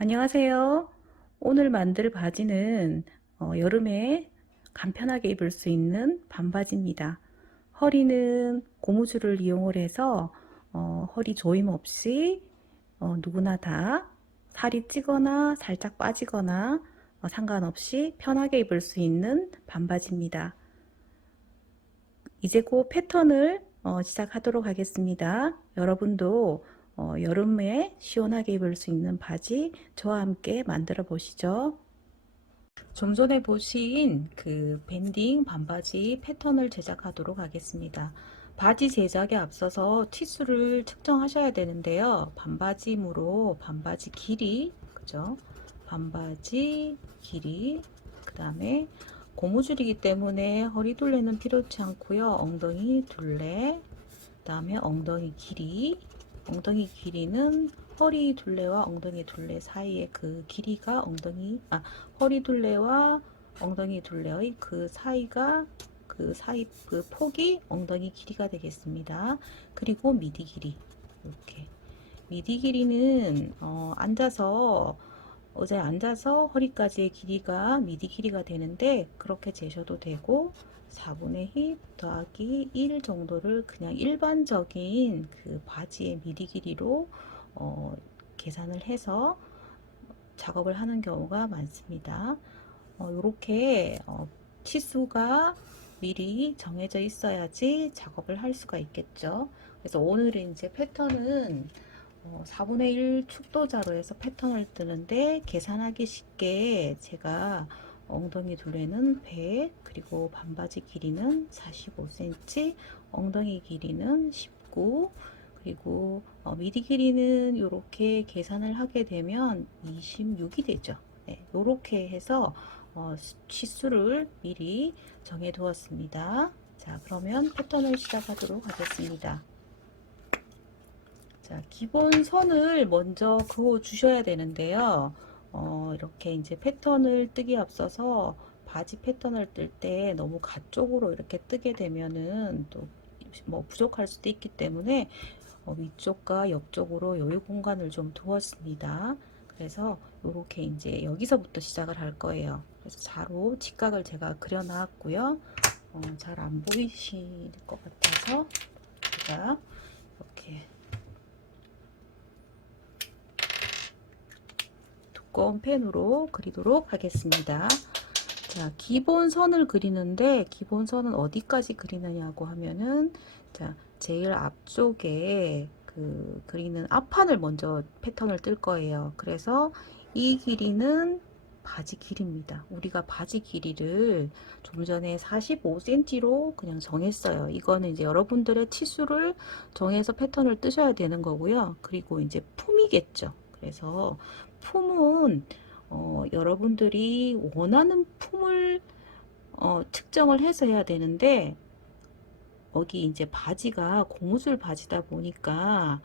안녕하세요. 오늘 만들 바지는 여름에 간편하게 입을 수 있는 반바지입니다. 허리는 고무줄을 이용을 해서 허리 조임 없이 누구나 다 살이 찌거나 살짝 빠지거나 상관없이 편하게 입을 수 있는 반바지입니다. 이제 곧 패턴을 시작하도록 하겠습니다. 여러분도 여름에 시원하게 입을 수 있는 바지 저와 함께 만들어 보시죠. 좀 전에 보신 그 밴딩 반바지 패턴을 제작하도록 하겠습니다. 바지 제작에 앞서서 치수를 측정하셔야 되는데요. 반바지무로 반바지 길이, 그죠? 반바지 길이, 그 다음에 고무줄이기 때문에 허리 둘레는 필요치 않고요. 엉덩이 둘레, 그 다음에 엉덩이 길이는 허리 둘레와 엉덩이 둘레 사이의 그 길이가 허리 둘레와 엉덩이 둘레의 그 사이가 그 폭이 엉덩이 길이가 되겠습니다. 그리고 미디 길이, 이렇게 미디 길이는 의자에 앉아서 허리까지의 길이가 미디 길이가 되는데 그렇게 재셔도 되고 4분의 1 더하기 1 정도를 그냥 일반적인 그 바지의 미디 길이로 계산을 해서 작업을 하는 경우가 많습니다. 이렇게 치수가 미리 정해져 있어야지 작업을 할 수가 있겠죠. 그래서 오늘은 이제 패턴은 4분의 1 축도자로 해서 패턴을 뜨는데 계산하기 쉽게 제가 엉덩이 둘레는 100, 그리고 반바지 길이는 45cm, 엉덩이 길이는 19, 그리고 미디 길이는 이렇게 계산을 하게 되면 26이 되죠. 네, 이렇게 해서 치수를 미리 정해 두었습니다. 자, 그러면 패턴을 시작하도록 하겠습니다. 자, 기본 선을 먼저 그어 주셔야 되는데요. 이렇게 이제 패턴을 뜨기 앞서서 바지 패턴을 뜰 때 너무 가쪽으로 이렇게 뜨게 되면은 또 뭐 부족할 수도 있기 때문에 위쪽과 옆쪽으로 여유 공간을 좀 두었습니다. 그래서 이렇게 이제 여기서부터 시작을 할 거예요. 그래서 자로 직각을 제가 그려 놨고요. 잘 안 보이실 것 같아서 제가 이렇게 두꺼운 펜으로 그리도록 하겠습니다. 자, 기본선을 그리는데 기본선은 어디까지 그리느냐고 하면은 자, 제일 앞쪽에 그 그리는 앞판을 먼저 패턴을 뜰 거예요. 그래서 이 길이는 바지 길이입니다. 우리가 바지 길이를 좀 전에 45cm로 그냥 정했어요. 이거는 이제 여러분들의 치수를 정해서 패턴을 뜨셔야 되는 거고요. 그리고 이제 품이겠죠. 그래서 품은 여러분들이 원하는 품을 측정을 해서 해야 되는데 여기 이제 바지가 고무줄 바지다 보니까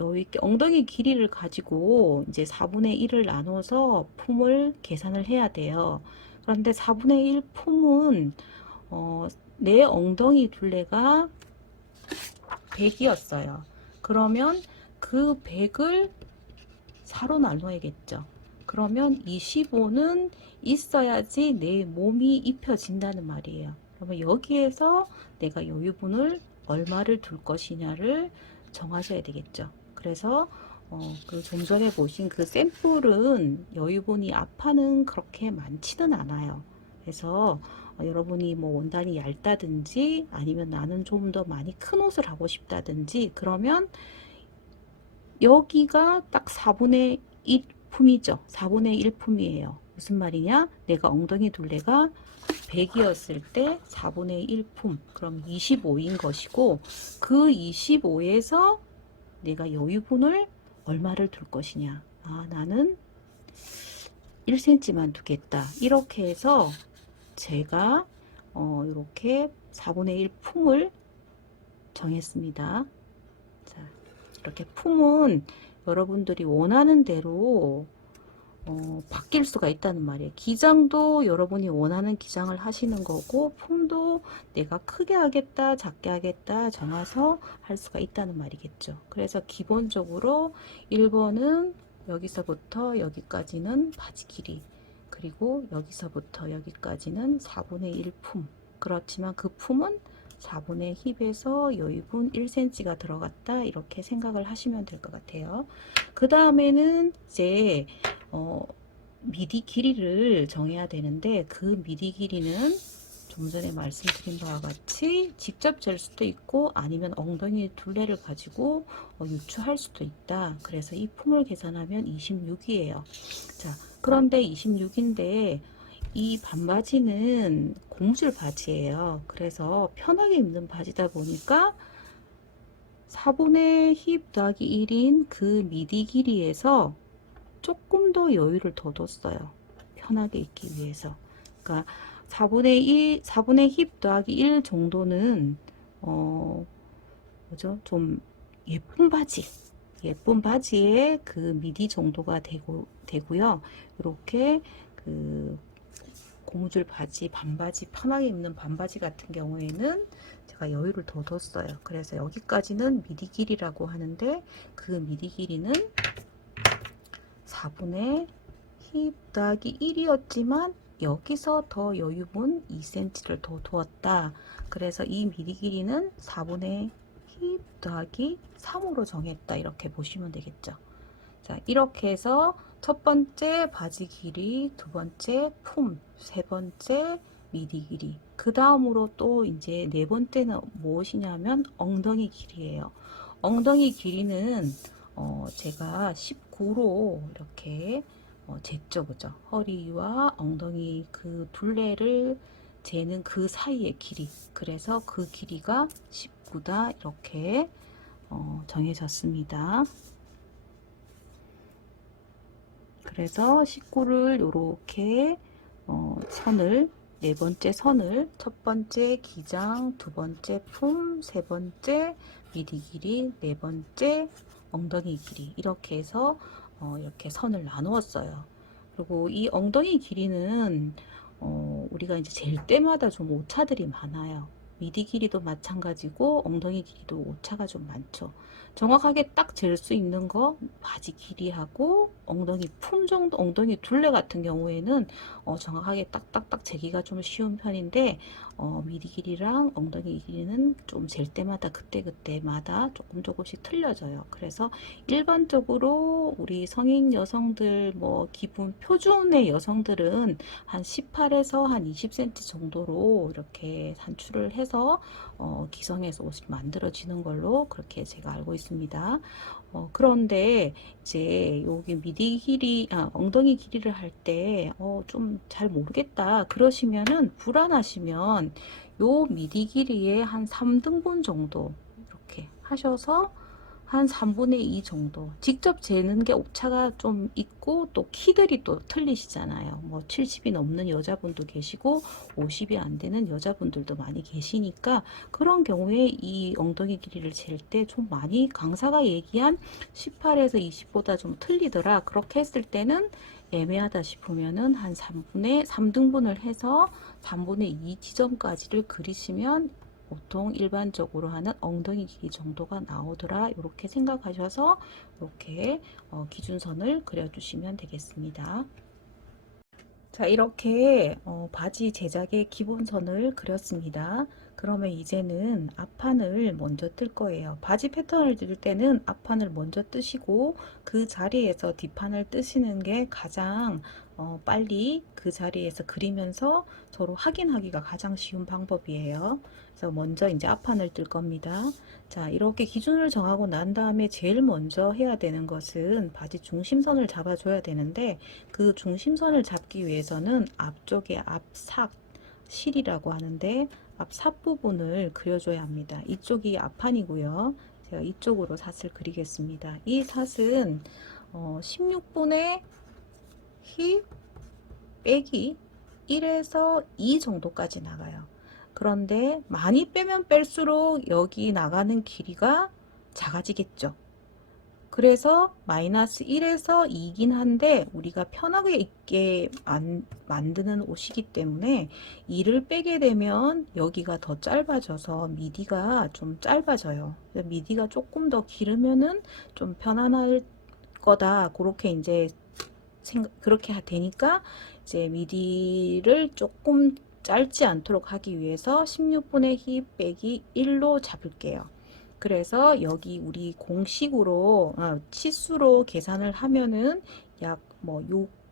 여기 있게 엉덩이 길이를 가지고 이제 4분의 1을 나눠서 품을 계산을 해야 돼요. 그런데 4분의 1 품은 내 엉덩이 둘레가 100이었어요. 그러면 그 100을 4로 나눠야겠죠. 그러면 25는 있어야지 내 몸이 입혀진다는 말이에요. 그러면 여기에서 내가 여유분을 얼마를 둘 것이냐를 정하셔야 되겠죠. 그래서 그 좀 전에 보신 그 샘플은 여유분이 앞판은 그렇게 많지는 않아요. 그래서 여러분이 뭐 원단이 얇다든지 아니면 나는 좀 더 많이 큰 옷을 하고 싶다든지 그러면 여기가 딱 4분의 1 품이죠. 4분의 1 품이에요. 무슨 말이냐? 내가 엉덩이 둘레가 100이었을 때 4분의 1 품. 그럼 25인 것이고 그 25에서 내가 여유분을 얼마를 둘 것이냐. 아, 나는 1cm만 두겠다. 이렇게 해서 제가 이렇게 4분의 1 품을 정했습니다. 자, 이렇게 품은 여러분들이 원하는 대로 바뀔 수가 있다는 말이에요. 기장도 여러분이 원하는 기장을 하시는 거고 품도 내가 크게 하겠다 작게 하겠다 정해서 할 수가 있다는 말이겠죠. 그래서 기본적으로 1번은 여기서부터 여기까지는 바지 길이, 그리고 여기서부터 여기까지는 4분의 1 품. 그렇지만 그 품은 4분의 힙에서 여유분 1cm가 들어갔다, 이렇게 생각을 하시면 될 것 같아요. 그 다음에는 이제 미디 길이를 정해야 되는데, 그 미디 길이는 좀 전에 말씀드린 바와 같이 직접 잴 수도 있고 아니면 엉덩이 둘레를 가지고 유추할 수도 있다. 그래서 이 품을 계산하면 26이에요. 자, 그런데 26인데 이 반바지는 고무줄 바지예요. 그래서 편하게 입는 바지다 보니까 4분의 힙 더하기 1인 그 미디 길이에서 조금 더 여유를 더 뒀어요. 편하게 입기 위해서. 그러니까 4분의 힙 더하기 1 정도는 뭐죠? 좀 예쁜 바지, 예쁜 바지에 그 미디 정도가 되고요. 이렇게 그 고무줄 바지, 반바지, 편하게 입는 반바지 같은 경우에는 제가 여유를 더 뒀어요. 그래서 여기까지는 미디 길이라고 하는데, 그 미디 길이는 4분의 힙 더하기 1이었지만 여기서 더 여유분 2cm를 더 두었다. 그래서 이 미디 길이는 4분의 힙 더하기 3으로 정했다. 이렇게 보시면 되겠죠. 자, 이렇게 해서 첫 번째 바지 길이, 두 번째 품, 세 번째 미디 길이. 그 다음으로 또 이제 네 번째는 무엇이냐면 엉덩이 길이에요. 엉덩이 길이는 제가 19로 이렇게 쟀죠, 그죠? 허리와 엉덩이 그 둘레를 재는 그 사이의 길이. 그래서 그 길이가 19다. 이렇게 정해졌습니다. 그래서 19를 이렇게 선을, 네 번째 선을, 첫 번째 기장, 두 번째 품, 세 번째 미디 길이, 네 번째 엉덩이 길이, 이렇게 해서 이렇게 선을 나누었어요. 그리고 이 엉덩이 길이는 우리가 이제 잴 때마다 좀 오차들이 많아요. 미디 길이도 마찬가지고 엉덩이 길이도 오차가 좀 많죠. 정확하게 딱 잴 수 있는 거 바지 길이하고 엉덩이 품 정도, 엉덩이 둘레 같은 경우에는 정확하게 딱딱딱 재기가 좀 쉬운 편인데, 미디 길이랑 엉덩이 길이는 좀 잴 때마다 그때그때마다 조금씩 틀려져요. 그래서 일반적으로 우리 성인 여성들, 뭐 기본 표준의 여성들은 한 18에서 한 20cm 정도로 이렇게 산출을 해서 기성에서 옷이 만들어지는 걸로 그렇게 제가 알고 있습니다. 그런데 이제 여기 미디 길이, 엉덩이 길이를 할 때 좀 잘 모르겠다 그러시면은, 불안하시면 요 미디 길이의 한 3등분 정도 이렇게 하셔서 한 3분의 2 정도 직접 재는 게 오차가 좀 있고, 또 키들이 또 틀리시잖아요. 뭐 70이 넘는 여자분도 계시고 50이 안 되는 여자분들도 많이 계시니까, 그런 경우에 이 엉덩이 길이를 잴 때 좀 많이 강사가 얘기한 18에서 20보다 좀 틀리더라, 그렇게 했을 때는 애매하다 싶으면은 한 3등분을 해서 3분의 2 지점까지를 그리시면 보통 일반적으로 하는 엉덩이 길이 정도가 나오더라, 이렇게 생각하셔서 이렇게 기준선을 그려주시면 되겠습니다. 자, 이렇게 바지 제작의 기본선을 그렸습니다. 그러면 이제는 앞판을 먼저 뜰 거예요. 바지 패턴을 뜰 때는 앞판을 먼저 뜨시고 그 자리에서 뒷판을 뜨시는 게 가장 빨리 그 자리에서 그리면서 서로 확인하기가 가장 쉬운 방법이에요. 그래서 먼저 이제 앞판을 뜰 겁니다. 자, 이렇게 기준을 정하고 난 다음에 제일 먼저 해야 되는 것은 바지 중심선을 잡아줘야 되는데, 그 중심선을 잡기 위해서는 앞쪽에 앞삭, 실이라고 하는데 앞삽 부분을 그려줘야 합니다. 이쪽이 앞판이고요. 제가 이쪽으로 삿을 그리겠습니다. 이 삿은 16분의 힙 빼기 1에서 2 정도까지 나가요. 그런데 많이 빼면 뺄수록 여기 나가는 길이가 작아지겠죠. 그래서 마이너스 1에서 2긴 한데 우리가 편하게 입게 만드는 옷이기 때문에 2를 빼게 되면 여기가 더 짧아져서 미디가 좀 짧아져요. 미디가 조금 더 길으면은 좀 편안할 거다. 그렇게 이제 그렇게 되니까 이제 미디를 조금 짧지 않도록 하기 위해서 16분의 힙 빼기 1로 잡을게요. 그래서 여기 우리 공식으로 치수로 계산을 하면은 약 뭐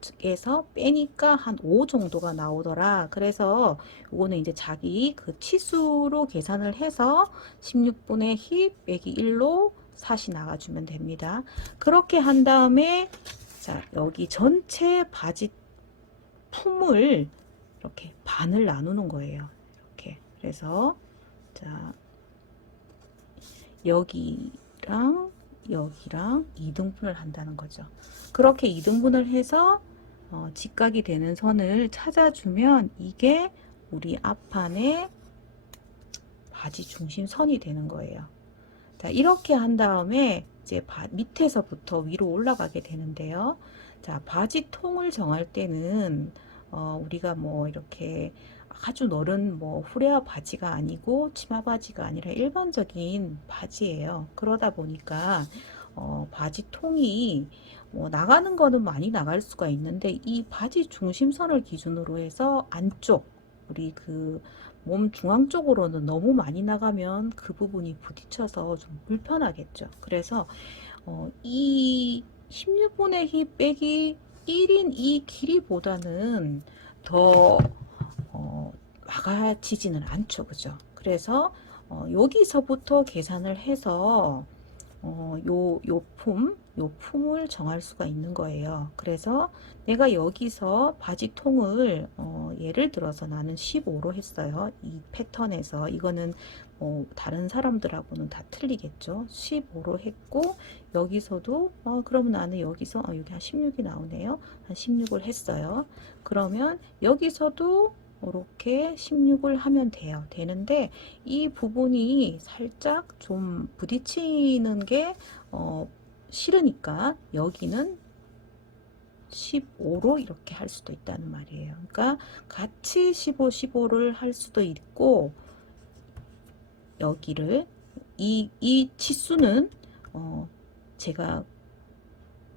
6에서 빼니까 한 5 정도가 나오더라. 그래서 이거는 이제 자기 그 치수로 계산을 해서 16분의 힙 빼기 1로 샷이 나가주면 됩니다. 그렇게 한 다음에 자, 여기 전체 바지 품을 이렇게 반을 나누는 거예요. 이렇게. 그래서 자, 여기랑 여기랑 2등분을 한다는 거죠. 그렇게 2등분을 해서 직각이 되는 선을 찾아주면 이게 우리 앞판의 바지 중심선이 되는 거예요. 자, 이렇게 한 다음에 이제 밑에서부터 위로 올라가게 되는데요. 자, 바지 통을 정할 때는 우리가 뭐 이렇게 아주 넓은 뭐 후레아 바지가 아니고 치마 바지가 아니라 일반적인 바지예요. 그러다 보니까 바지 통이 나가는 거는 많이 나갈 수가 있는데 이 바지 중심선을 기준으로 해서 안쪽 우리 그 몸 중앙 쪽으로는 너무 많이 나가면 그 부분이 부딪혀서 좀 불편하겠죠. 그래서 이 16분의 힙 빼기 1인 이 길이보다는 더 막아지지는 않죠. 그죠? 그래서 여기서부터 계산을 해서 요 품을 정할 수가 있는 거예요. 그래서 내가 여기서 바지 통을 예를 들어서 나는 15로 했어요. 이 패턴에서 이거는 다른 사람들하고는 다 틀리겠죠. 15로 했고 여기서도 그러면 나는 여기서 여기 한 16이 나오네요. 한 16을 했어요. 그러면 여기서도 이렇게 16을 하면 돼요. 되는데 이 부분이 살짝 좀 부딪히는 게 싫으니까 여기는 15로 이렇게 할 수도 있다는 말이에요. 그러니까 같이 15, 15를 할 수도 있고 여기를 이 치수는 제가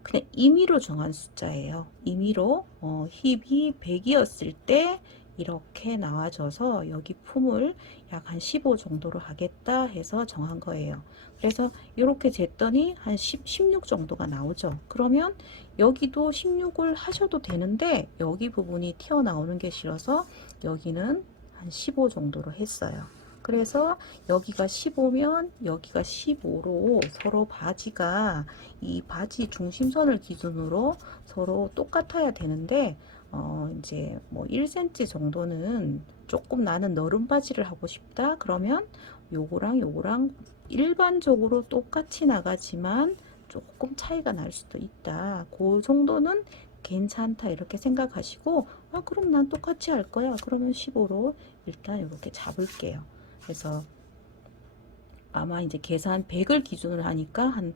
그냥 임의로 정한 숫자예요. 임의로 힙이 100이었을 때 이렇게 나와져서 여기 품을 약 한 15 정도로 하겠다 해서 정한 거예요. 그래서 이렇게 쟀더니 한 16 정도가 나오죠. 그러면 여기도 16을 하셔도 되는데 여기 부분이 튀어나오는 게 싫어서 여기는 한 15 정도로 했어요. 그래서 여기가 15면 여기가 15로 서로 바지가 이 바지 중심선을 기준으로 서로 똑같아야 되는데 이제 뭐 1cm 정도는 조금 나는 너른 바지를 하고 싶다 그러면 요거랑 일반적으로 똑같이 나가지만 조금 차이가 날 수도 있다. 그 정도는 괜찮다 이렇게 생각하시고 그럼 난 똑같이 할 거야. 그러면 15로 일단 이렇게 잡을게요. 그래서 아마 이제 계산 100을 기준으로 하니까 한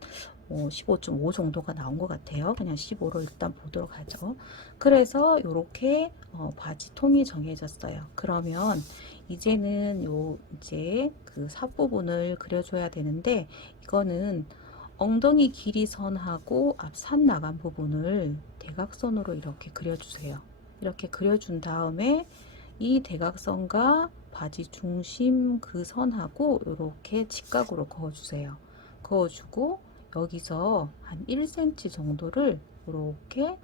15.5 정도가 나온 것 같아요. 그냥 15로 일단 보도록 하죠. 그래서 이렇게 바지 통이 정해졌어요. 그러면 이제는 이제 그 삿부분을 그려줘야 되는데 이거는 엉덩이 길이 선하고 앞 산 나간 부분을 대각선으로 이렇게 그려주세요. 이렇게 그려준 다음에 이 대각선과 바지 중심 그 선하고 이렇게 직각으로 그어주세요. 그어주고 여기서 한 1cm 정도를 이렇게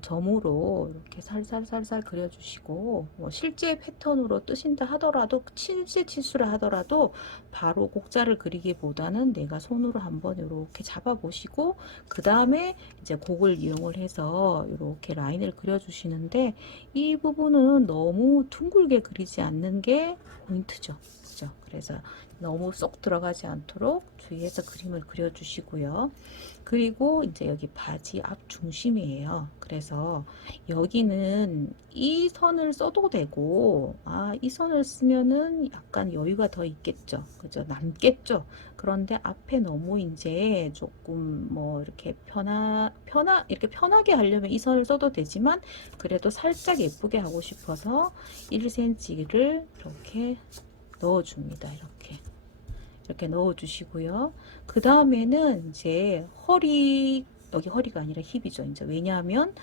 점으로 이렇게 살살 그려주시고 실제 패턴으로 뜨신다 하더라도 실제 치수를 하더라도 바로 곡자를 그리기보다는 내가 손으로 한번 이렇게 잡아 보시고 그 다음에 이제 곡을 이용을 해서 이렇게 라인을 그려주시는데 이 부분은 너무 둥글게 그리지 않는 게 포인트죠. 그죠? 그래서 너무 쏙 들어가지 않도록 주의해서 그림을 그려주시고요. 그리고 이제 여기 바지 앞 중심이에요. 그래서 여기는 이 선을 써도 되고, 이 선을 쓰면은 약간 여유가 더 있겠죠. 그죠? 남겠죠. 그런데 앞에 너무 이제 조금 뭐 이렇게 이렇게 편하게 하려면 이 선을 써도 되지만, 그래도 살짝 예쁘게 하고 싶어서 1cm를 이렇게 넣어줍니다. 이렇게 넣어 주시고요. 그 다음에는 이제 허리 여기 허리가 아니라 힙이죠. 이제 왜냐하면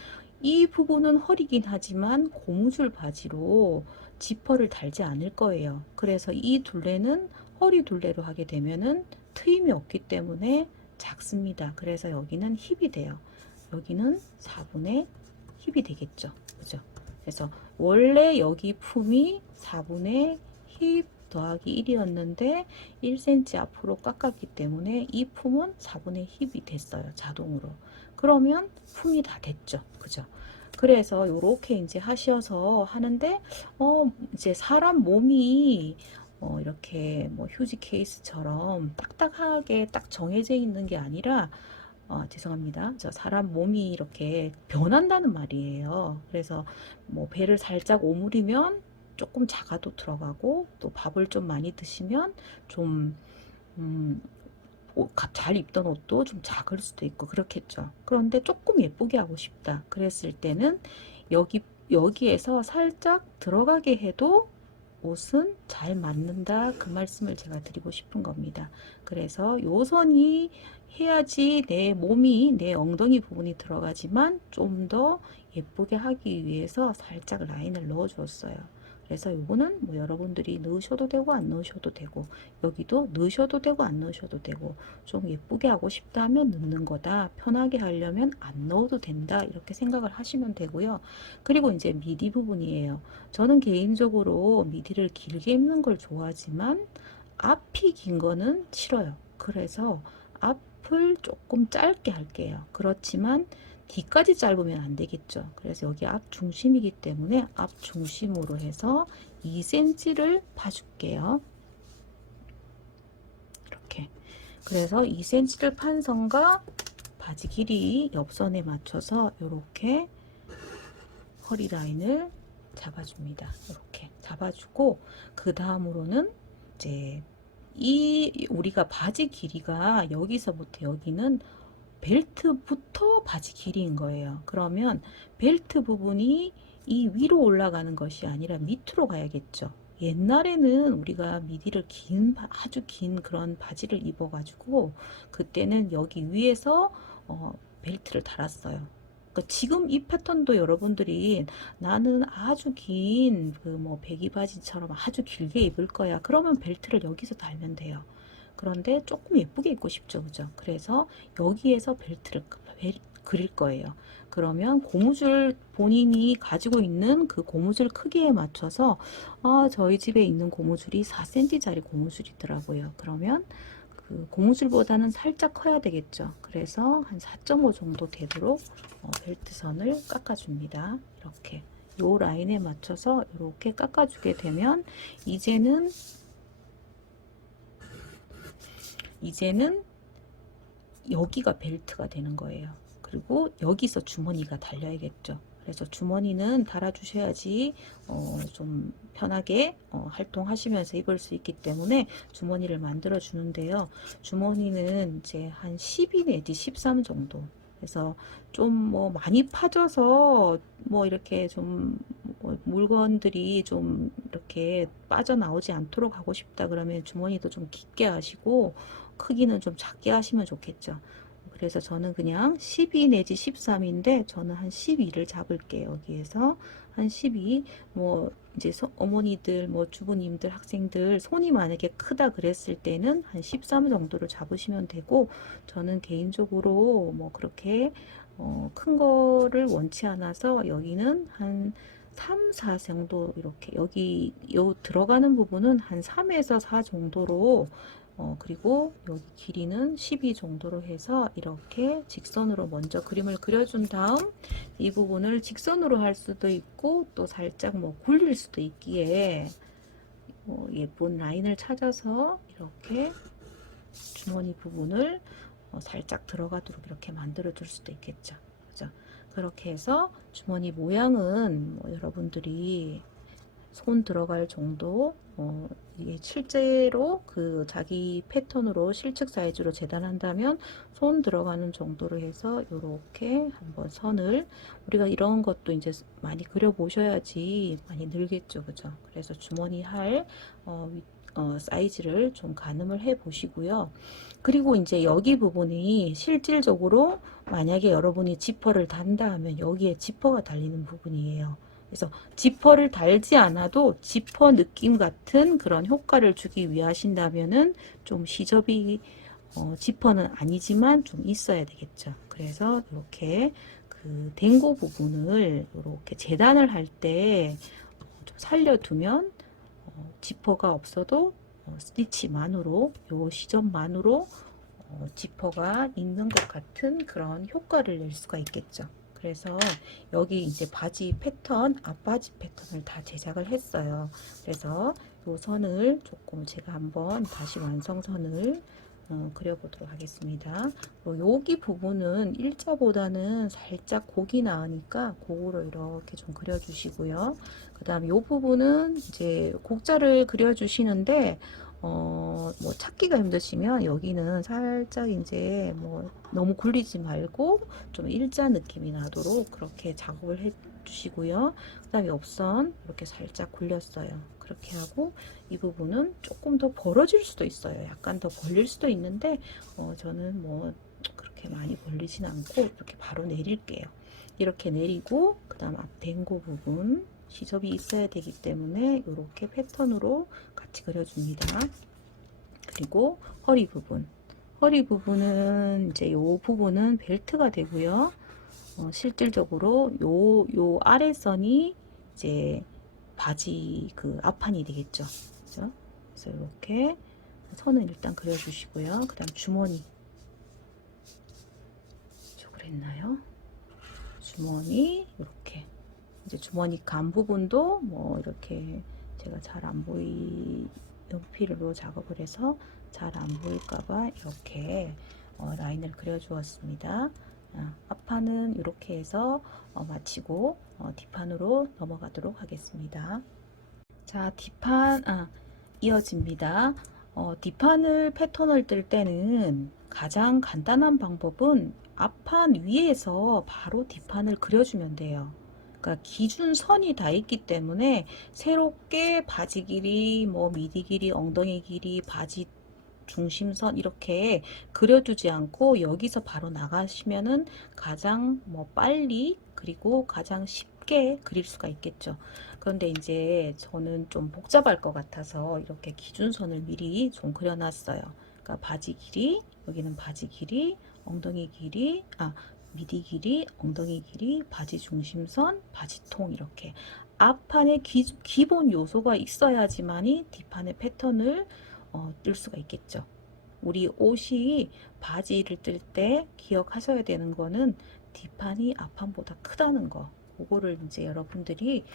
이 부분은 허리긴 하지만 고무줄 바지로 지퍼를 달지 않을 거예요. 그래서 이 둘레는 허리 둘레로 하게 되면은 트임이 없기 때문에 작습니다. 그래서 여기는 힙이 돼요. 여기는 4분의 힙이 되겠죠. 그죠? 그래서 원래 여기 품이 4분의 힙 더하기 1이었는데 1cm 앞으로 깎았기 때문에 이 품은 4분의 힙이 됐어요. 자동으로. 그러면 품이 다 됐죠. 그죠? 그래서 요렇게 이제 하셔서 하는데 이제 사람 몸이 이렇게 뭐 휴지 케이스처럼 딱딱하게 딱 정해져 있는 게 아니라 죄송합니다. 저 사람 몸이 이렇게 변한다는 말이에요. 그래서 뭐 배를 살짝 오므리면 조금 작아도 들어가고 또 밥을 좀 많이 드시면 좀 잘 입던 옷도 좀 작을 수도 있고 그렇겠죠. 그런데 조금 예쁘게 하고 싶다. 그랬을 때는 여기에서 살짝 들어가게 해도 옷은 잘 맞는다. 그 말씀을 제가 드리고 싶은 겁니다. 그래서 요 선이 해야지 내 몸이 내 엉덩이 부분이 들어가지만 좀 더 예쁘게 하기 위해서 살짝 라인을 넣어 주었어요. 그래서 요거는 뭐 여러분들이 넣으셔도 되고 안 넣으셔도 되고 여기도 넣으셔도 되고 안 넣으셔도 되고 좀 예쁘게 하고 싶다면 넣는 거다. 편하게 하려면 안 넣어도 된다. 이렇게 생각을 하시면 되고요. 그리고 이제 미디 부분이에요. 저는 개인적으로 미디를 길게 입는 걸 좋아하지만 앞이 긴 거는 싫어요. 그래서 앞을 조금 짧게 할게요. 그렇지만 뒤까지 짧으면 안 되겠죠. 그래서 여기 앞 중심이기 때문에 앞 중심으로 해서 2cm를 파줄게요. 이렇게. 그래서 2cm를 판 선과 바지 길이 옆선에 맞춰서 이렇게 허리 라인을 잡아줍니다. 이렇게 잡아주고 그 다음으로는 이제 우리가 바지 길이가 여기서부터 여기는 벨트부터 바지 길이인 거예요. 그러면 벨트 부분이 이 위로 올라가는 것이 아니라 밑으로 가야겠죠. 옛날에는 우리가 미디를 아주 긴 그런 바지를 입어가지고 그때는 여기 위에서 벨트를 달았어요. 그러니까 지금 이 패턴도 여러분들이 나는 아주 긴 그 뭐 배기 바지처럼 아주 길게 입을 거야. 그러면 벨트를 여기서 달면 돼요. 그런데 조금 예쁘게 입고 싶죠. 그죠? 그래서 여기에서 벨트를 그릴 거예요. 그러면 고무줄 본인이 가지고 있는 그 고무줄 크기에 맞춰서 저희 집에 있는 고무줄이 4cm짜리 고무줄이더라고요. 그러면 그 고무줄보다는 살짝 커야 되겠죠. 그래서 한 4.5 정도 되도록 벨트선을 깎아줍니다. 이렇게 요 라인에 맞춰서 이렇게 깎아주게 되면 이제는 여기가 벨트가 되는 거예요. 그리고 여기서 주머니가 달려야겠죠. 그래서 주머니는 달아주셔야지 좀 편하게 활동하시면서 입을 수 있기 때문에 주머니를 만들어 주는데요. 주머니는 이제 한 12 내지 13 정도. 그래서 좀 뭐 많이 파져서 뭐 이렇게 좀 물건들이 좀 이렇게 빠져나오지 않도록 하고 싶다 그러면 주머니도 좀 깊게 하시고 크기는 좀 작게 하시면 좋겠죠. 그래서 저는 그냥 12 내지 13인데 저는 한 12를 잡을게요. 여기에서 한 12, 뭐 이제 어머니들, 뭐 주부님들, 학생들 손이 만약에 크다 그랬을 때는 한 13 정도를 잡으시면 되고 저는 개인적으로 뭐 그렇게 큰 거를 원치 않아서 여기는 한 3, 4 정도 이렇게 여기 요 들어가는 부분은 한 3에서 4 정도로 그리고 여기 길이는 12 정도로 해서 이렇게 직선으로 먼저 그림을 그려준 다음 이 부분을 직선으로 할 수도 있고 또 살짝 뭐 굴릴 수도 있기에 예쁜 라인을 찾아서 이렇게 주머니 부분을 살짝 들어가도록 이렇게 만들어 줄 수도 있겠죠. 그죠? 그렇게 해서 주머니 모양은 뭐 여러분들이 손 들어갈 정도 이게 실제로 그 자기 패턴으로 실측 사이즈로 재단한다면 손 들어가는 정도로 해서 이렇게 한번 선을 우리가 이런 것도 이제 많이 그려 보셔야지 많이 늘겠죠. 그죠? 그래서 주머니 할 사이즈를 좀 가늠을 해 보시고요. 그리고 이제 여기 부분이 실질적으로 만약에 여러분이 지퍼를 단다 하면 여기에 지퍼가 달리는 부분이에요. 그래서 지퍼를 달지 않아도 지퍼 느낌 같은 그런 효과를 주기 위하신다면은 좀 시접이 지퍼는 아니지만 좀 있어야 되겠죠. 그래서 이렇게 그 댕고 부분을 이렇게 재단을 할 때 좀 살려두면 지퍼가 없어도 스티치만으로 요 시접만으로 지퍼가 있는 것 같은 그런 효과를 낼 수가 있겠죠. 그래서 여기 이제 바지 패턴, 앞바지 패턴을 다 제작을 했어요. 그래서 요 선을 조금 제가 한번 다시 완성선을 그려보도록 하겠습니다. 여기 부분은 일자보다는 살짝 곡이 나으니까 곡으로 이렇게 좀 그려주시고요. 그 다음 요 부분은 이제 곡자를 그려주시는데 뭐 찾기가 힘드시면 여기는 살짝 이제 뭐 너무 굴리지 말고 좀 일자 느낌이 나도록 그렇게 작업을 해 주시고요. 그 다음에 옆선 이렇게 살짝 굴렸어요. 그렇게 하고 이 부분은 조금 더 벌어질 수도 있어요. 약간 더 벌릴 수도 있는데 저는 뭐 그렇게 많이 벌리진 않고 이렇게 바로 내릴게요. 이렇게 내리고 그 다음 앞 댕고 부분 시접이 있어야 되기 때문에 이렇게 패턴으로 같이 그려줍니다. 그리고 허리 부분. 허리 부분은 이제 요 부분은 벨트가 되고요. 실질적으로 요 아래선이 이제 바지 그 앞판이 되겠죠. 그죠? 그래서 이렇게 선을 일단 그려주시고요. 그 다음 주머니. 이쪽으로 했나요? 주머니 이렇게 이제 주머니 간 부분도 뭐 이렇게 제가 잘 안 보이 연필로 작업을 해서 잘 안 보일까봐 이렇게 라인을 그려 주었습니다. 앞판은 이렇게 해서 마치고 뒷판으로 넘어가도록 하겠습니다. 자, 뒷판 이어집니다. 뒷판을 패턴을 뜰 때는 가장 간단한 방법은 앞판 위에서 바로 뒷판을 그려주면 돼요. 그러니까 기준선이 다 있기 때문에 새롭게 바지 길이, 뭐 미디 길이, 엉덩이 길이, 바지 중심선 이렇게 그려두지 않고 여기서 바로 나가시면은 가장 뭐 빨리 그리고 가장 쉽게 그릴 수가 있겠죠. 그런데 이제 저는 좀 복잡할 것 같아서 이렇게 기준선을 미리 좀 그려놨어요. 그러니까 바지 길이, 여기는 바지 길이, 엉덩이 길이, 미디 길이, 엉덩이 길이, 바지 중심선, 바지통 이렇게 앞판에 기본 요소가 있어야지만이 뒷판의 패턴을 뜰 수가 있겠죠. 우리 옷이 바지를 뜰 때 기억하셔야 되는 거는 뒷판이 앞판보다 크다는 거. 그거를 이제 여러분들이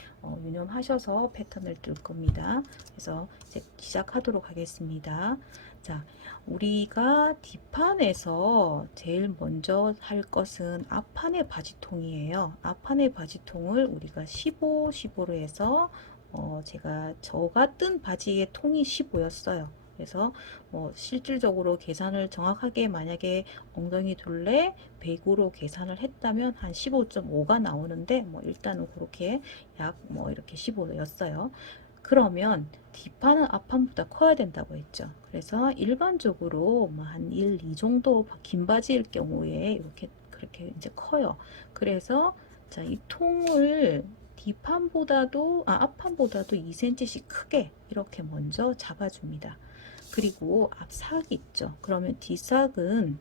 유념하셔서 패턴을 뜰 겁니다. 그래서 이제 시작하도록 하겠습니다. 자, 우리가 뒷판에서 제일 먼저 할 것은 앞판의 바지통이에요. 앞판의 바지통을 우리가 15, 15로 해서 제가 저가 뜬 바지의 통이 15였어요. 그래서 실질적으로 계산을 정확하게 만약에 엉덩이 둘레 100으로 계산을 했다면 한 15.5가 나오는데 뭐 일단은 그렇게 약 뭐 이렇게 15였어요. 그러면 뒷판은 앞판보다 커야 된다고 했죠. 그래서 일반적으로 뭐 한 1, 2 정도 긴 바지일 경우에 이렇게 그렇게 이제 커요. 그래서 자, 이 통을 앞판보다도 2cm씩 크게 이렇게 먼저 잡아줍니다. 그리고 앞삭이 있죠. 그러면 뒷삭은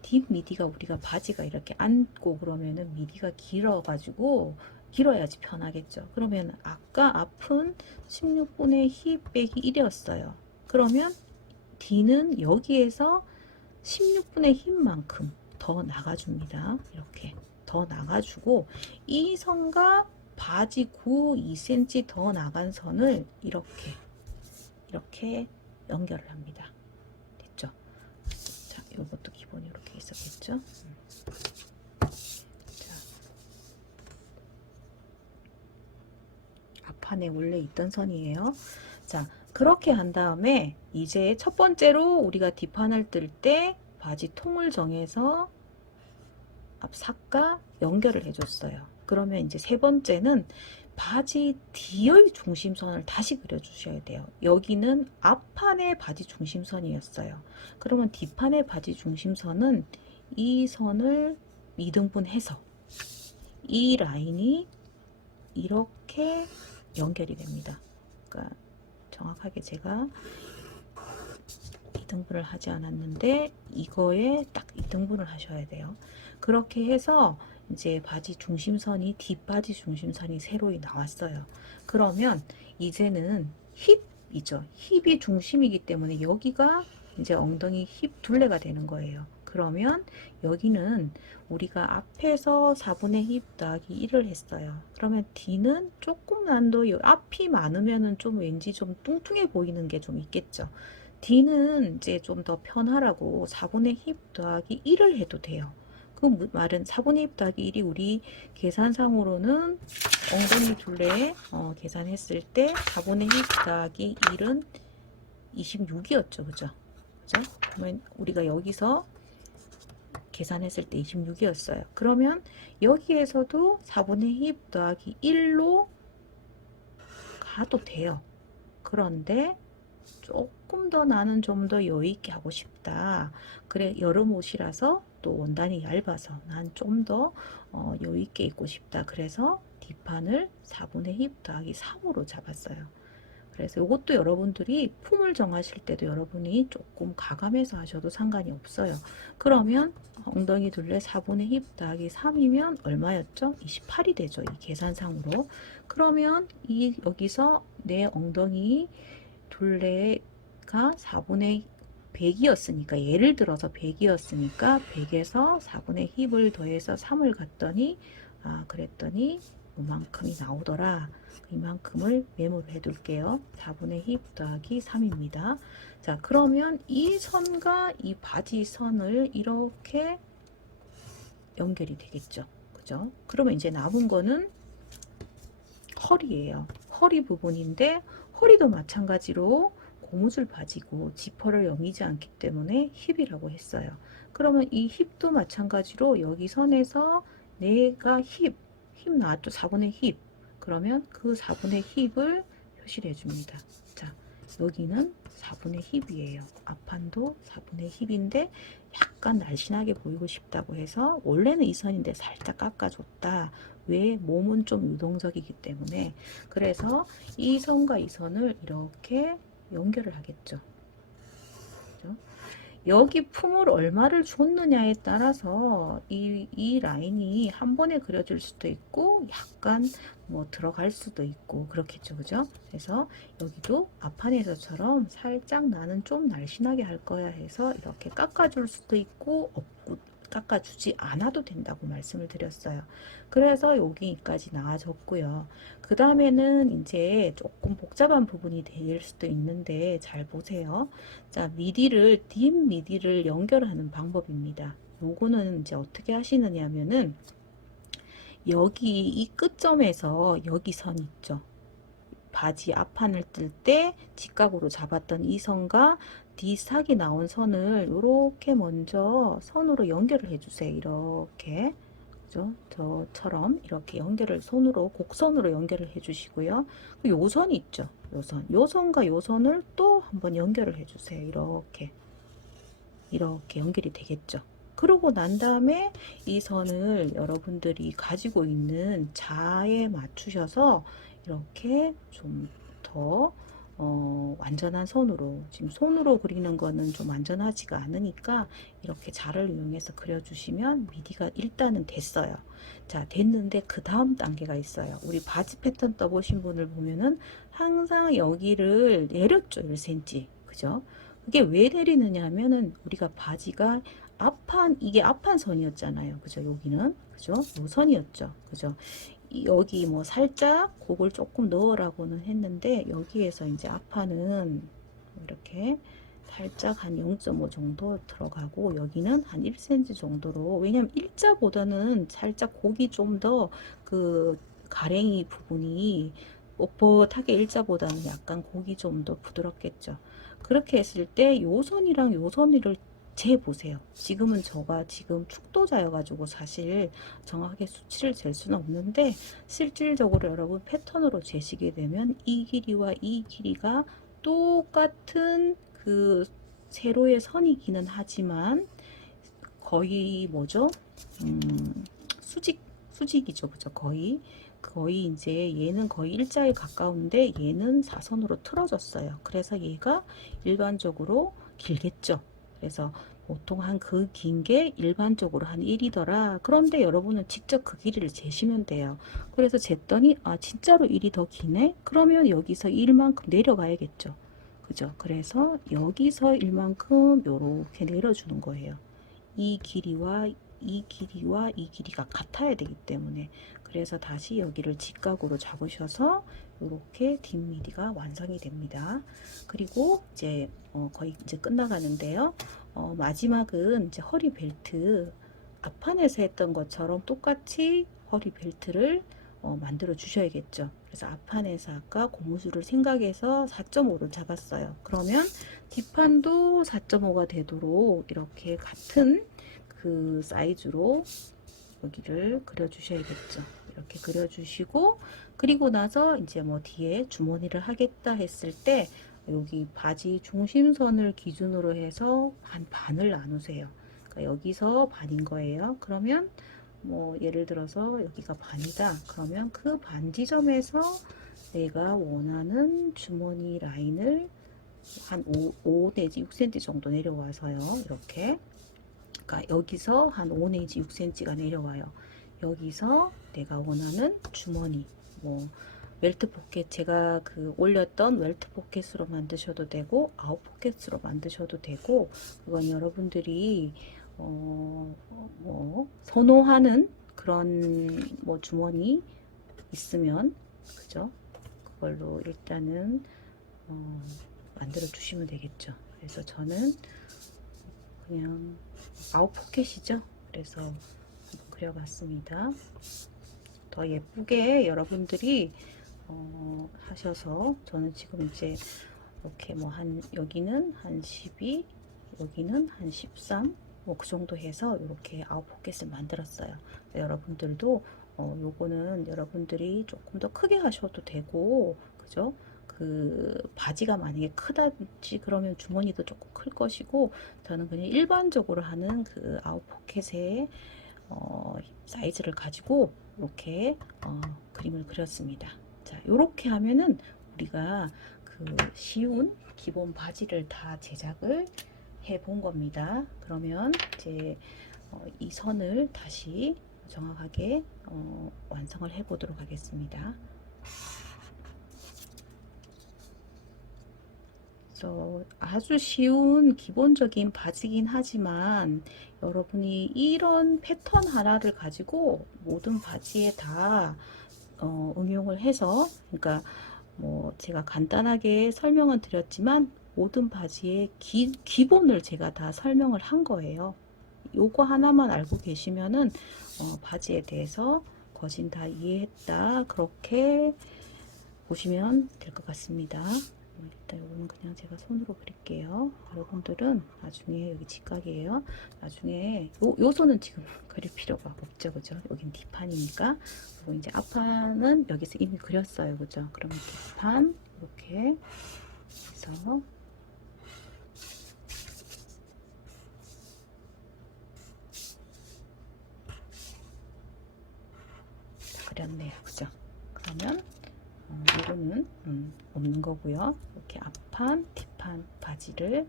뒷 미디가 우리가 바지가 이렇게 앉고 그러면은 미디가 길어가지고 길어야지 편하겠죠. 그러면 아까 앞은 16분의 힙 빼기 1이었어요. 그러면 D는 여기에서 16분의 힙만큼 더 나가줍니다. 이렇게 더 나가주고 이 선과 바지 9, 2cm 더 나간 선을 이렇게 연결을 합니다. 됐죠? 자, 이것도 기본이 이렇게 있었겠죠? 자, 앞판에 원래 있던 선이에요. 자, 그렇게 한 다음에 이제 첫 번째로 우리가 뒷판을 뜰 때 바지 통을 정해서 앞삭과 연결을 해줬어요. 그러면 이제 세 번째는 바지 뒤의 중심선을 다시 그려주셔야 돼요. 여기는 앞판의 바지 중심선이었어요. 그러면 뒷판의 바지 중심선은 이 선을 2등분해서 이 라인이 이렇게 연결이 됩니다. 그러니까 정확하게 제가 2등분을 하지 않았는데 이거에 딱 2등분을 하셔야 돼요. 그렇게 해서 이제 바지 중심선이 뒷바지 중심선이 새로 나왔어요. 그러면 이제는 힙이죠. 힙이 중심이기 때문에 여기가 이제 엉덩이 힙 둘레가 되는 거예요. 그러면 여기는 우리가 앞에서 4분의 힙 더하기 1을 했어요. 그러면 뒤는 조금 난도 앞이 많으면은 좀 왠지 좀 뚱뚱해 보이는 게 좀 있겠죠. D는 이제 좀 더 편하라고 4분의 힙 더하기 1을 해도 돼요. 그 말은 4분의 힙 더하기 1이 우리 계산상으로는 엉덩이 둘레 계산했을 때 4분의 힙 더하기 1은 26이었죠. 그죠? 그죠? 그러면 우리가 여기서 계산했을 때 26이었어요. 그러면 여기에서도 4분의 힙 더하기 1로 가도 돼요. 그런데 조금 더 나는 좀 더 여유있게 하고 싶다. 그래, 여름 옷이라서 또 원단이 얇아서 난 좀 더 여유있게 입고 싶다. 그래서 뒷판을 4분의 힙 더하기 3으로 잡았어요. 그래서 이것도 여러분들이 품을 정하실 때도 여러분이 조금 가감해서 하셔도 상관이 없어요. 그러면 엉덩이 둘레 4분의 힙 더하기 3이면 얼마였죠? 28이 되죠. 이 계산상으로. 그러면 여기서 내 엉덩이 둘레가 4분의 100이었으니까 예를 들어서 100이었으니까 100에서 4분의 힙을 더해서 3을 갔더니 그랬더니 이만큼이 나오더라. 이만큼을 메모를 해 둘게요. 4분의 힙 더하기 3입니다. 자, 그러면 이 선과 이 바지 선을 이렇게 연결이 되겠죠. 그죠? 그러면 이제 남은 거는 허리예요. 허리 부분인데 허리도 마찬가지로 고무줄 바지고 지퍼를 여미지 않기 때문에 힙이라고 했어요. 그러면 이 힙도 마찬가지로 여기 선에서 내가 힙 나왔죠. 4분의 힙. 그러면 그 4분의 힙을 표시를 해줍니다. 자, 여기는 4분의 힙이에요. 앞판도 4분의 힙인데 약간 날씬하게 보이고 싶다고 해서 원래는 이 선인데 살짝 깎아줬다. 왜? 몸은 좀 유동적이기 때문에. 그래서 이 선과 이 선을 이렇게 연결을 하겠죠. 그죠? 여기 품을 얼마를 줬느냐에 따라서 이 라인이 한 번에 그려질 수도 있고 약간 뭐 들어갈 수도 있고 그렇겠죠. 그죠? 그래서 여기도 앞판에서처럼 살짝 나는 좀 날씬하게 할 거야 해서 이렇게 깎아줄 수도 있고 깎아주지 않아도 된다고 말씀을 드렸어요. 그래서 여기까지 나와줬고요. 그 다음에는 이제 조금 복잡한 부분이 될 수도 있는데 잘 보세요. 자, 뒷 미디를 연결하는 방법입니다. 요거는 이제 어떻게 하시느냐면은 여기 이 끝점에서 여기 선 있죠. 바지 앞판을 뜰 때 직각으로 잡았던 이 선과 뒷삭이 나온 선을 이렇게 먼저 선으로 연결을 해주세요. 이렇게 그죠? 저처럼 이렇게 연결을 손으로 곡선으로 연결을 해주시고요. 요 선 있죠. 요 선과 요 선을 또 한번 연결을 해주세요. 이렇게 연결이 되겠죠. 그러고 난 다음에 이 선을 여러분들이 가지고 있는 자에 맞추셔서 이렇게 좀 더 완전한 선으로, 지금 손으로 그리는 거는 좀 완전하지가 않으니까 이렇게 자를 이용해서 그려주시면 미디가 일단은 됐어요. 자, 됐는데 그 다음 단계가 있어요. 우리 바지 패턴 떠보신 분을 보면은 항상 여기를 내렸죠. 1cm. 그죠? 그게 왜 내리느냐 하면은 우리가 바지가 이게 앞판 선이었잖아요. 그죠? 여기는. 그죠? 요 선이었죠. 그죠? 여기 뭐 살짝 곡을 조금 넣으라고는 했는데 여기에서 이제 앞판은 이렇게 살짝 한 0.5 정도 들어가고 여기는 한 1cm 정도로, 왜냐면 일자보다는 살짝 곡이 좀 더 그 가랭이 부분이 뻣뻣하게 일자보다는 약간 곡이 좀 더 부드럽겠죠. 그렇게 했을 때 요 선이랑 요 선을 재보세요. 지금은 저가 지금 축도자여가지고 사실 정확하게 수치를 잴 수는 없는데, 실질적으로 여러분 패턴으로 재시게 되면 이 길이와 이 길이가 똑같은 그 세로의 선이기는 하지만 거의 뭐죠? 수직, 수직이죠. 그죠? 거의 이제 얘는 거의 일자에 가까운데 얘는 사선으로 틀어졌어요. 그래서 얘가 일반적으로 길겠죠. 그래서 보통 한 그 긴 게 일반적으로 한 1이더라. 그런데 여러분은 직접 그 길이를 재시면 돼요. 그래서 쟀더니 아 진짜로 1이 더 기네? 그러면 여기서 1만큼 내려가야겠죠. 그죠? 그래서 여기서 1만큼 요렇게 내려주는 거예요. 이 길이와 이 길이와 이 길이가 같아야 되기 때문에, 그래서 다시 여기를 직각으로 잡으셔서 이렇게 뒷미디가 완성이 됩니다. 그리고 이제 거의 이제 끝나가는데요. 마지막은 이제 허리 벨트, 앞판에서 했던 것처럼 똑같이 허리 벨트를 만들어 주셔야겠죠. 그래서 앞판에서 아까 고무줄을 생각해서 4.5를 잡았어요. 그러면 뒷판도 4.5가 되도록 이렇게 같은 그 사이즈로 여기를 그려 주셔야겠죠. 이렇게 그려 주시고, 그리고 나서 이제 뭐 뒤에 주머니를 하겠다 했을 때 여기 바지 중심선을 기준으로 해서 한 반을 나누세요. 그러니까 여기서 반인 거예요. 그러면 뭐 예를 들어서 여기가 반이다. 그러면 그 반 지점에서 내가 원하는 주머니 라인을 한 5 내지 6cm 정도 내려와서요. 이렇게. 그러니까 여기서 한 5 내지 6cm가 내려와요. 여기서 내가 원하는 주머니, 뭐 웰트 포켓, 제가 그 올렸던 웰트 포켓으로 만드셔도 되고 아웃 포켓으로 만드셔도 되고, 그건 여러분들이 뭐 선호하는 그런 뭐 주머니 있으면, 그죠? 그걸로 일단은 만들어 주시면 되겠죠. 그래서 저는 그냥 아웃 포켓이죠. 그래서 한번 그려봤습니다. 더 예쁘게 여러분들이 하셔서, 저는 지금 이제 이렇게 뭐 한 여기는 한 12, 여기는 한 13, 뭐 그 정도 해서 이렇게 아웃 포켓을 만들었어요. 여러분들도 요거는 여러분들이 조금 더 크게 하셔도 되고, 그죠? 그 바지가 만약에 크다든지 그러면 주머니도 조금 클 것이고, 저는 그냥 일반적으로 하는 그 아웃 포켓의 사이즈를 가지고 이렇게 그림을 그렸습니다. 자, 이렇게 하면은 우리가 그 쉬운 기본 바지를 다 제작을 해 본 겁니다. 그러면 이제 이 선을 다시 정확하게 완성을 해 보도록 하겠습니다. 그래서 아주 쉬운 기본적인 바지긴 하지만 여러분이 이런 패턴 하나를 가지고 모든 바지에 다 응용을 해서, 그러니까 뭐 제가 간단하게 설명은 드렸지만 모든 바지의 기본을 제가 다 설명을 한 거예요. 요거 하나만 알고 계시면은 바지에 대해서 거진 다 이해했다, 그렇게 보시면 될 것 같습니다. 일단 요거는 그냥 제가 손으로 그릴게요. 여러분들은 나중에, 여기 직각이에요. 나중에 요 손은 지금 그릴 필요가 없죠, 그죠? 여긴 뒷판이니까. 그리고 이제 앞판은 여기서 이미 그렸어요, 그죠? 그러면 뒷판 이렇게 해서 그렸네요, 그죠? 그러면 이거는 없는 거고요. 이렇게 앞판, 뒷판 바지를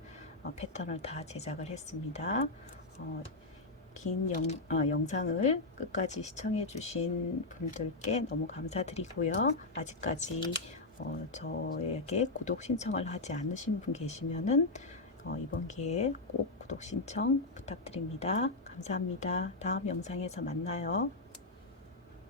패턴을 다 제작을 했습니다. 긴 영상을 끝까지 시청해 주신 분들께 너무 감사드리고요. 아직까지 저에게 구독 신청을 하지 않으신 분 계시면은 이번 기회에 꼭 구독 신청 부탁드립니다. 감사합니다. 다음 영상에서 만나요.